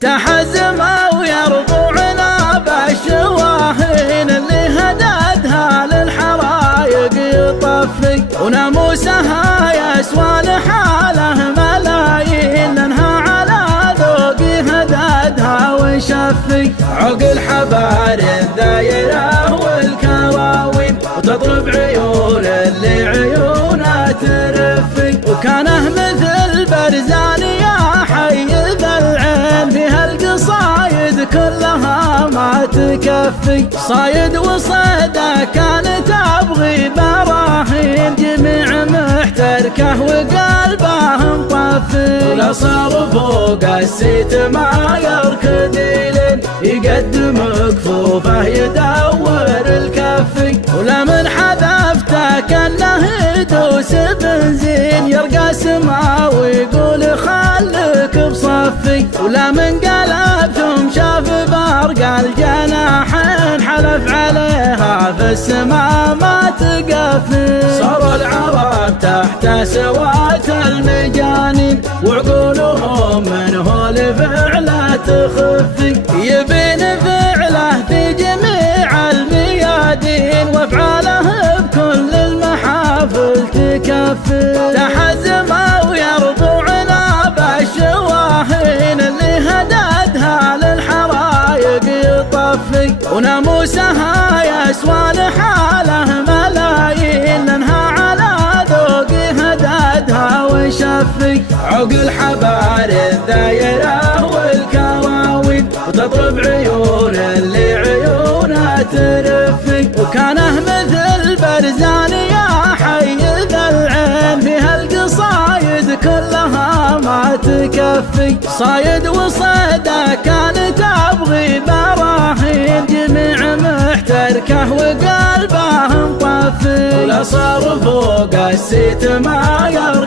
تحزمه ويربوعنا بالشواهين اللي هددها للحرايق يطفي، وناموسها يسوى لحاله ملايين، لانها على ذوقي هددها وشفي. عقل حبار الدايره والكواوين، وتضرب عيون اللي عيونها ترفي، وكانه مثل برزانية حي ذا العين، فيها القصايد كلها ما تكفي. صايد وصيده كانت ابغي براهين، جميع محتركه وقلبه مطفي، ولا صار فوق السيت ما يركض لين، يقدم كفوفه يدور الكفي، ولا من حذفته كانه يدوس بنزين، يرقى سما ويقول خلك بصفي، ولا من قلب ثم شاف برق الجناحين، حلف عليها في السما ما تقفي. صار العرب تحت سوات المجانين، وعقولهم منه لفعله تخفي، يبين فعله في جميع الميادين، وافعاله بكل المحافل تكفي. تحزمه ويربوعنا بالشواهين اللي هددها للحرايق يطفي، وناموسها يسوى لحاله ملايين، لانها على ذوقي هددها وشفي. عقل حبار الدايره والكواوين، وتضرب عيون اللي عيونها ترفي، وكانه مثل برزانية حي ذا العين، فيها القصايد كلها ما تكفي. صايد وصيده كانت ابغي براهين، جميع محتركه وقلبه مطفي، ولا صار فوق السيت ما يركض